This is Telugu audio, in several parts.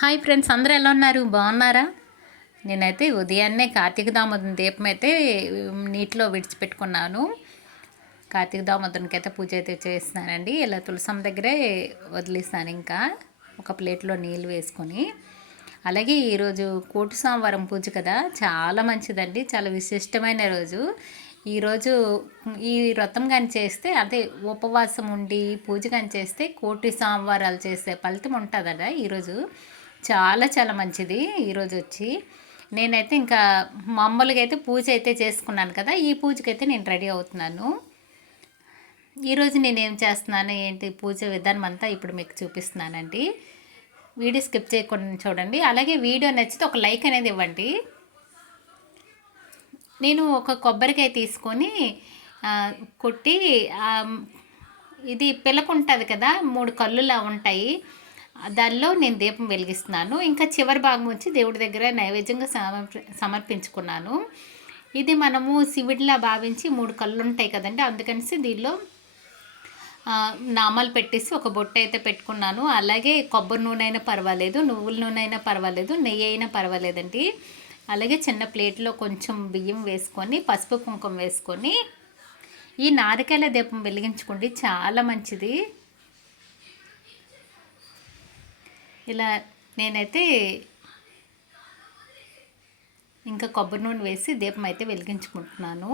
హాయ్ ఫ్రెండ్స్ అందరూ ఎలా ఉన్నారు? బాగున్నారా? నేనైతే ఉదయాన్నే కార్తీక దామోదరం దీపం అయితే నీటిలో విడిచిపెట్టుకున్నాను. కార్తీక దామోదరునికి అయితే పూజ అయితే చేస్తున్నానండి. ఇలా తులసం దగ్గరే వదిలేస్తాను ఇంకా. ఒక ప్లేట్లో నీళ్ళు వేసుకొని. అలాగే ఈరోజు కోటి సోమవారం పూజ కదా. చాలా మంచిదండి. చాలా విశిష్టమైన రోజు. ఈరోజు ఈ వ్రతం కానీ చేస్తే అదే ఉపవాసం ఉండి పూజ కానీ చేస్తే కోటి సోమవారాలు చేసే ఫలితం ఉంటుందట ఈరోజు. చాలా చాలా మంచిది ఈరోజు వచ్చి. నేనైతే ఇంకా మామూలుగా అయితే పూజ అయితే చేసుకున్నాను కదా ఈ పూజకైతే నేను రెడీ అవుతున్నాను. ఈరోజు నేను ఏం చేస్తున్నాను ఏంటి పూజ విధానం అంతా ఇప్పుడు మీకు చూపిస్తున్నానండి. వీడియో స్కిప్ చేయకుండా చూడండి. అలాగే వీడియో నచ్చితే ఒక లైక్ అనేది ఇవ్వండి. నేను ఒక కొబ్బరికాయ తీసుకొని కొట్టి ఇది పిలక ఉంటుంది కదా మూడు కళ్ళులా ఉంటాయి. దానిలో నేను దీపం వెలిగిస్తున్నాను. ఇంకా చివరి భాగం వచ్చి దేవుడి దగ్గర నైవేద్యంగా సమర్ప సమర్పించుకున్నాను. ఇది మనము శివుడిలా భావించి మూడు కళ్ళు ఉంటాయి కదండి. అందుకనేసి దీనిలో నామాలు పెట్టేసి ఒక బొట్ట అయితే పెట్టుకున్నాను. అలాగే కొబ్బరి నూనె అయినా పర్వాలేదు నువ్వుల నూనె అయినా పర్వాలేదు నెయ్యి అయినా పర్వాలేదండి. అలాగే చిన్న ప్లేట్లో కొంచెం బియ్యం వేసుకొని పసుపు కుంకుమ వేసుకొని ఈ నారికేల దీపం వెలిగించుకోండి. చాలా మంచిది. ఇలా నేనైతే ఇంకా కొబ్బరి నూనె వేసి దీపం అయితే వెలిగించుకుంటున్నాను.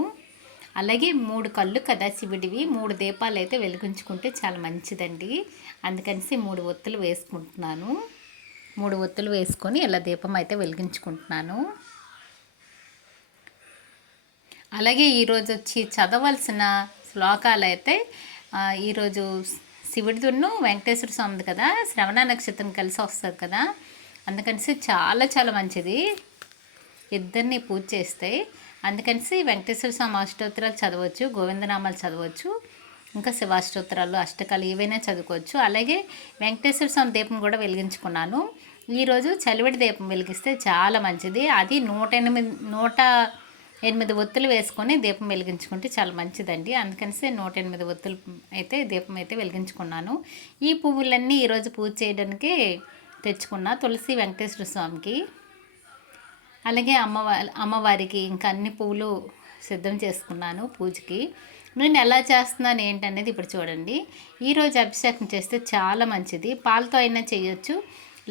అలాగే మూడు కళ్ళు కదా శివుడివి మూడు దీపాలు అయితే వెలిగించుకుంటే చాలా మంచిదండి. అందుకనేసి మూడు ఒత్తులు వేసుకుంటున్నాను. మూడు ఒత్తులు వేసుకొని ఇలా దీపం అయితే వెలిగించుకుంటున్నాను. అలాగే ఈరోజు వచ్చి చదవలసిన శ్లోకాలు అయితే ఈరోజు శివుడిదున్ను వెంకటేశ్వర స్వామిది కదా శ్రవణ నక్షత్రం కలిసి వస్తుంది కదా. అందుకనిసి చాలా చాలా మంచిది. ఇద్దరిని పూజ చేస్తాయి అందుకనిసి వెంకటేశ్వర స్వామి అష్టోత్తరాలు చదవచ్చు గోవిందనామాలు చదవచ్చు ఇంకా శివాష్టోత్తరాలు అష్టకాలు ఏవైనా చదువుకోవచ్చు. అలాగే వెంకటేశ్వర స్వామి దీపం కూడా వెలిగించుకున్నాను. ఈరోజు చలివిడి దీపం వెలిగిస్తే చాలా మంచిది. అది నూట ఎనిమిది నూట ఎనిమిది ఒత్తులు వేసుకొని దీపం వెలిగించుకుంటే చాలా మంచిదండి. అందుకనిసే నూట ఎనిమిది ఒత్తులు అయితే దీపం అయితే వెలిగించుకున్నాను. ఈ పువ్వులన్నీ ఈరోజు పూజ చేయడానికి తెచ్చుకున్న తులసి వెంకటేశ్వర స్వామికి. అలాగే అమ్మవారి అమ్మవారికి ఇంకా అన్ని పువ్వులు సిద్ధం చేసుకున్నాను పూజకి. నేను ఎలా చేస్తున్నాను ఏంటనేది ఇప్పుడు చూడండి. ఈరోజు అభిషేకం చేస్తే చాలా మంచిది. పాలతో అయినా చేయొచ్చు.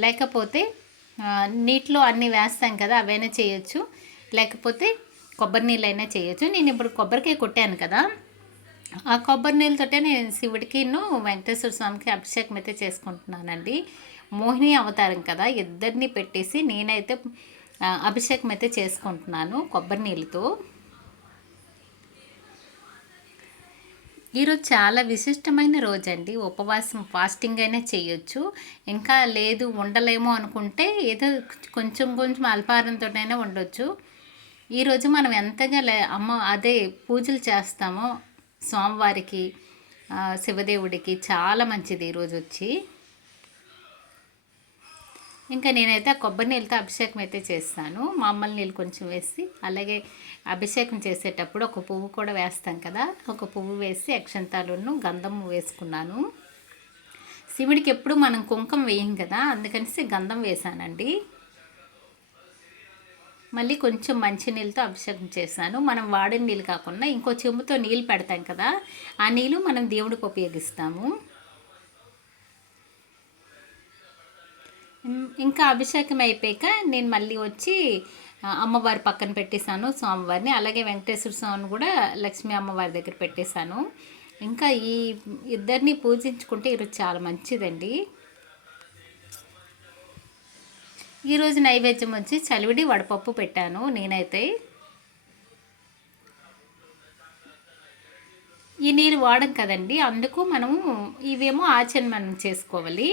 లేకపోతే నీటిలో అన్నీ వేస్తాం కదా అవైనా చేయొచ్చు. లేకపోతే కొబ్బరి నీళ్ళు అయినా చేయొచ్చు. నేను ఇప్పుడు కొబ్బరికాయ కొట్టాను కదా. ఆ కొబ్బరి నీళ్ళతోటే నేను శివుడికిను వెంకటేశ్వర స్వామికి అభిషేకం అయితే చేసుకుంటున్నానండి. మోహిని అవతారం కదా ఇద్దరిని పెట్టేసి నేనైతే అభిషేకం అయితే చేసుకుంటున్నాను కొబ్బరి నీళ్ళతో. ఈరోజు చాలా విశిష్టమైన రోజు అండి ఉపవాసం ఫాస్టింగ్ అయినా చేయొచ్చు. ఇంకా లేదు ఉండలేమో అనుకుంటే ఏదో కొంచెం కొంచెం అల్పారంతోనైనా ఉండొచ్చు. ఈరోజు మనం ఎంతగా లే అమ్మ అదే పూజలు చేస్తామో స్వామివారికి శివదేవుడికి చాలా మంచిది ఈరోజు వచ్చి. ఇంకా నేనైతే కొబ్బరి నీళ్ళతో అభిషేకం అయితే చేస్తాను. మామూలు నీళ్ళు కొంచెం వేసి అలాగే అభిషేకం చేసేటప్పుడు ఒక పువ్వు కూడా వేస్తాం కదా ఒక పువ్వు వేసి అక్షంతాలను గంధం వేసుకున్నాను. శివుడికి ఎప్పుడు మనం కుంకం వేయం కదా అందుకనేసి గంధం వేసానండి మళ్ళీ కొంచెం మంచి నీళ్ళతో అభిషేకం చేశాను. మనం వాడిన నీళ్ళు కాకుండా ఇంకో చెంబుతో నీళ్ళు పెడతాం కదా ఆ నీళ్ళు మనం దేవుడికి ఉపయోగిస్తాము. ఇంకా అభిషేకం అయిపోయాక నేను మళ్ళీ వచ్చి అమ్మవారి పక్కన పెట్టేశాను స్వామివారిని. అలాగే వెంకటేశ్వర స్వామిని కూడా లక్ష్మీ అమ్మవారి దగ్గర పెట్టేశాను. ఇంకా ఈ ఇద్దరిని పూజించుకుంటే ఈరోజు చాలా మంచిదండి. ఈరోజు నైవేద్యం వచ్చి చలివిడి వడపప్పు పెట్టాను నేనైతే. ఈ నీరు వాడం కదండి అందుకు మనము ఇవేమో ఆచరణం చేసుకోవాలి.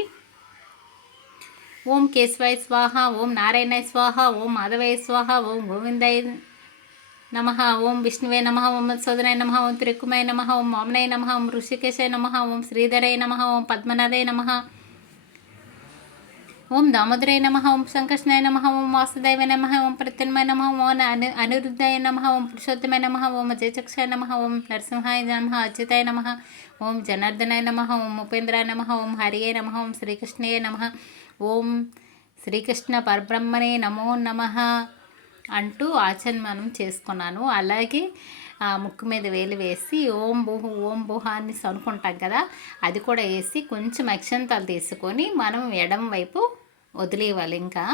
ఓం కేశవాయ స్వాహ ఓం నారాయణాయ స్వాహ ఓం మాధవాయ స్వాహ ఓం గోవిందాయ నమ ఓం విష్ణువే నమ ఓం మధుసూదనాయ నమ ఓం త్రిక్కుమాయ నమ ఓం వామనాయ నమ ఓం ఋషికేశాయ నమ ఓం శ్రీధరాయ నమ ఓం పద్మనాథాయ నమ ఓం దామోదరాయ నమ ఓం సంకర్షణాయ నమ ఓం వాసుదేవాయ నమ ఓం ప్రత్యన్మయ నమ ఓం అను అనిరుద్ధాయ నమ ఓం పురుషోత్తమ నమ ఓం అజయచక్షాయ నమ ఓం నరసింహాయ నమ అచ్యుతాయ నమ ఓం జనార్దనాయ నమ ఓం ఉపేంద్రాయ నమ ఓం హరియ నమ ఓం శ్రీకృష్ణయ నమ ఓం శ్రీకృష్ణ పరబ్రహ్మనే నమో నమ అంటూ ఆచరణం చేసుకున్నాను అలాగే ముక్కు మీద వేలు వేసి ఓం బుహు ఓం బుహ అని అనుకుంటాం కదా అది కూడా వేసి కొంచెం అక్షంతాలు తీసుకొని మనం ఎడం వైపు వదిలేవాలి ఇంకా.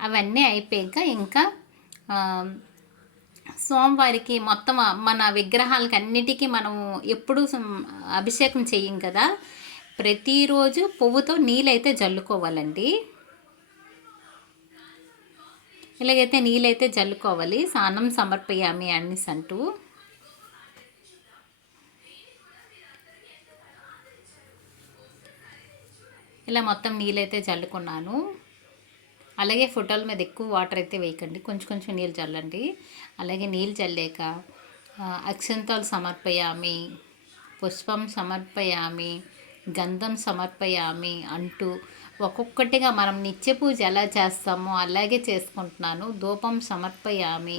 అవన్నీ అయిపోయాక ఇంకా సోమవారికి మొత్తం మన విగ్రహాలకి అన్నిటికీ మనం ఎప్పుడు అభిషేకం చెయ్యం కదా. ప్రతిరోజు పువ్వుతో నీళ్ళైతే జల్లుకోవాలండి. ఇలాగైతే నీళ్ళైతే జల్లుకోవాలి. స్నానం సమర్పయామి అనేసి అంటూ. ఇలా మొత్తం నీళ్ళైతే చల్లుకున్నాను. అలాగే ఫోటోల మీద ఎక్కువ వాటర్ అయితే వేయకండి. కొంచెం కొంచెం నీళ్ళు చల్లండి. అలాగే నీళ్ళు చల్లాక అక్షంతాలు సమర్పయామి పుష్పం సమర్పయామి గంధం సమర్పయామి అంటూ ఒక్కొక్కటిగా మనం నిత్య పూజ ఎలా చేస్తామో అలాగే చేసుకుంటున్నాను. ధూపం సమర్పయామి.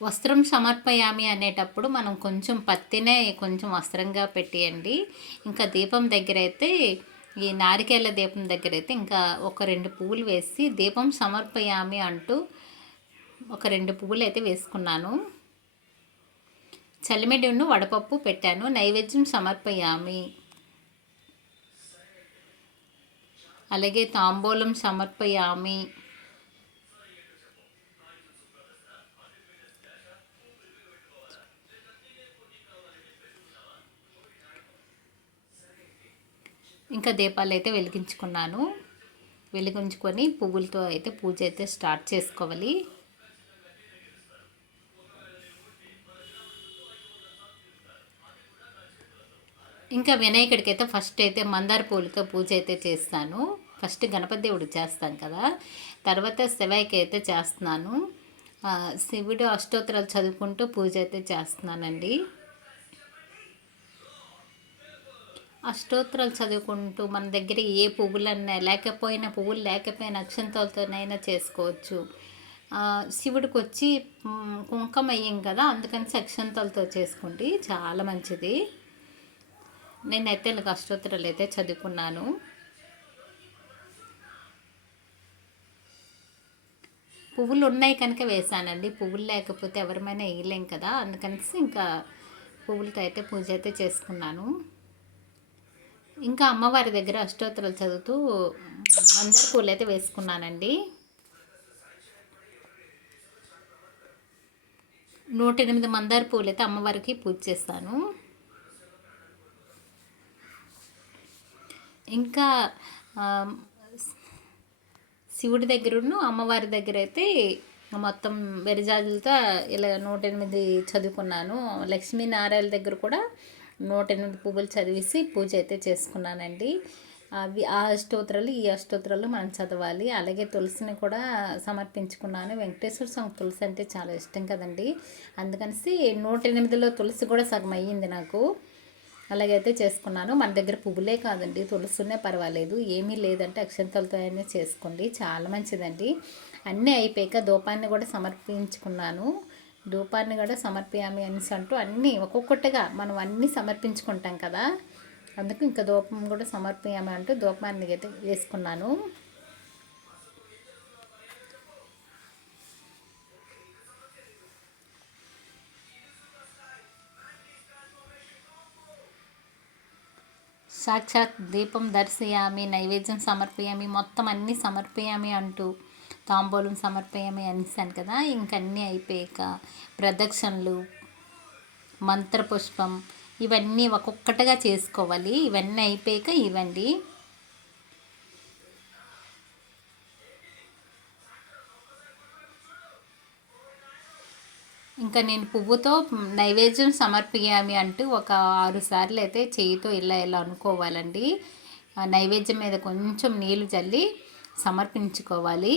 వస్త్రం సమర్పయామి అనేటప్పుడు మనం కొంచెం పత్తినే కొంచెం వస్త్రంగా పెట్టేయండి. ఇంకా దీపం దగ్గర అయితే ఈ నారికేళ్ళ దీపం దగ్గర అయితే ఇంకా ఒక రెండు పువ్వులు వేసి దీపం సమర్పయామి అంటూ ఒక రెండు పువ్వులు అయితే వేసుకున్నాను. చలిమిడిను వడపప్పు పెట్టాను. నైవేద్యం సమర్పయామి. అలాగే తాంబూలం సమర్పయామి. ఇంకా దీపాలు అయితే వెలిగించుకున్నాను. వెలిగించుకొని పువ్వులతో అయితే పూజ అయితే స్టార్ట్ చేసుకోవాలి. ఇంకా వినాయకుడికి అయితే ఫస్ట్ అయితే మందార పూలతో పూజ అయితే చేస్తాను. ఫస్ట్ గణపతి దేవుడు చేస్తాను కదా. తర్వాత శివాయికి అయితే చేస్తున్నాను. శివుడు అష్టోత్తరాలు చదువుకుంటూ పూజ అయితే చేస్తున్నానండి. అష్టోత్తరాలు చదువుకుంటూ మన దగ్గర ఏ పువ్వులన్నా లేకపోయినా పువ్వులు లేకపోయినా అక్షంతాలతోనైనా చేసుకోవచ్చు. శివుడికి వచ్చి కుంకం అయ్యాం కదా అందుకని అక్షంతాలతో చేసుకుంటే చాలా మంచిది. నేనైతే నాకు అష్టోత్తరాలు అయితే చదువుకున్నాను. పువ్వులు ఉన్నాయి కనుక వేసానండి పువ్వులు లేకపోతే ఎవరిమైనా వేయలేం కదా అందుకని ఇంకా పువ్వులతో అయితే పూజ అయితే చేసుకున్నాను. ఇంకా అమ్మవారి దగ్గర అష్టోత్తరాలు చదువుతూ మందార పూలు అయితే వేసుకున్నానండి. నూట ఎనిమిది మందార పూలు అయితే అమ్మవారికి పూజ చేస్తాను. ఇంకా శివుడి దగ్గరను అమ్మవారి దగ్గర అయితే మొత్తం వెరిజాజులతో ఇలా నూట ఎనిమిది చదువుకున్నాను. లక్ష్మీనారాయణ దగ్గర కూడా నూట ఎనిమిది పువ్వులు చదివేసి పూజ అయితే చేసుకున్నానండి. అవి ఆ అష్టోత్తరాలు ఈ అష్టోత్తరాలు మనం చదవాలి. అలాగే తులసిని కూడా సమర్పించుకున్నాను. వెంకటేశ్వర స్వామి తులసి అంటే చాలా ఇష్టం కదండి. అందుకనేసి నూట ఎనిమిదిలో తులసి కూడా సగం అయ్యింది నాకు. అలాగైతే చేసుకున్నాను. మన దగ్గర పువ్వులే కాదండి. తులసినే పర్వాలేదు. ఏమీ లేదంటే అక్షంతలతో అయినా చేసుకోండి. చాలా మంచిదండి. అన్నీ అయిపోయాక దూపాన్ని కూడా సమర్పించుకున్నాను. ధూపాన్ని కూడా సమర్పయామి అనేసి అంటూ అన్నీ ఒక్కొక్కటిగా మనం అన్నీ సమర్పించుకుంటాం కదా. అందుకు ఇంకా ధూపం కూడా సమర్పయామి అంటూ ధూపాన్ని వేసుకున్నాను. సాక్షాత్ దీపం దర్శయామి నైవేద్యం సమర్పయామి మొత్తం అన్నీ సమర్పయామి అంటూ తాంబూలం సమర్పయమే అనేసాను కదా ఇంకన్నీ అయిపోయాక ప్రదక్షిణలు మంత్రపుష్పం ఇవన్నీ ఒక్కొక్కటిగా చేసుకోవాలి. ఇవన్నీ అయిపోయాక ఇవ్వండి. ఇంకా నేను పువ్వుతో నైవేద్యం సమర్పించామి అంటూ ఒక ఆరు సార్లు అయితే చేయితో ఇలా ఇలా అనుకోవాలండి. నైవేద్యం మీద కొంచెం నీళ్ళు చల్లి సమర్పించుకోవాలి.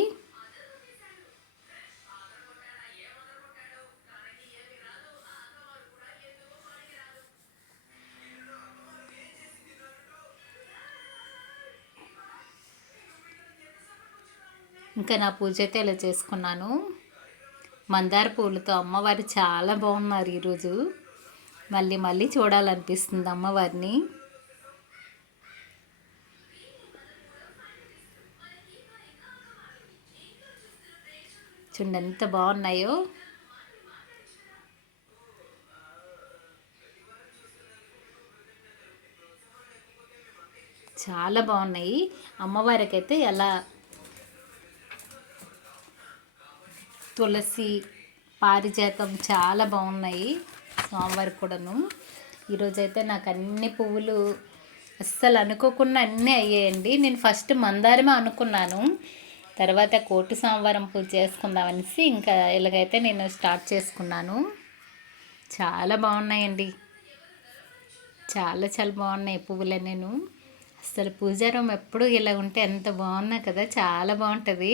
ఇంకా నా పూజ అయితే ఇలా చేసుకున్నాను. మందార పూలతో అమ్మవారు చాలా బాగున్నారు ఈరోజు. మళ్ళీ మళ్ళీ చూడాలనిపిస్తుంది అమ్మవారిని. చూడండి ఎంత బాగున్నాయో. చాలా బాగున్నాయి. అమ్మవారికైతే ఎలా తులసి పారిజాతం చాలా బాగున్నాయి స్వామివారికి కూడాను. ఈరోజైతే నాకు అన్ని పువ్వులు అస్సలు అనుకోకుండా అన్నీ అయ్యాయండి. నేను ఫస్ట్ మందారమే అనుకున్నాను. తర్వాత కోటి సోమవారం పూజ చేసుకుందామనేసి ఇంకా ఇలాగైతే నేను స్టార్ట్ చేసుకున్నాను. చాలా బాగున్నాయండి. చాలా చాలా బాగున్నాయి పువ్వులు నేను. అసలు పూజారం ఎప్పుడు ఇలా ఉంటే ఎంత బాగున్నా కదా చాలా బాగుంటుంది.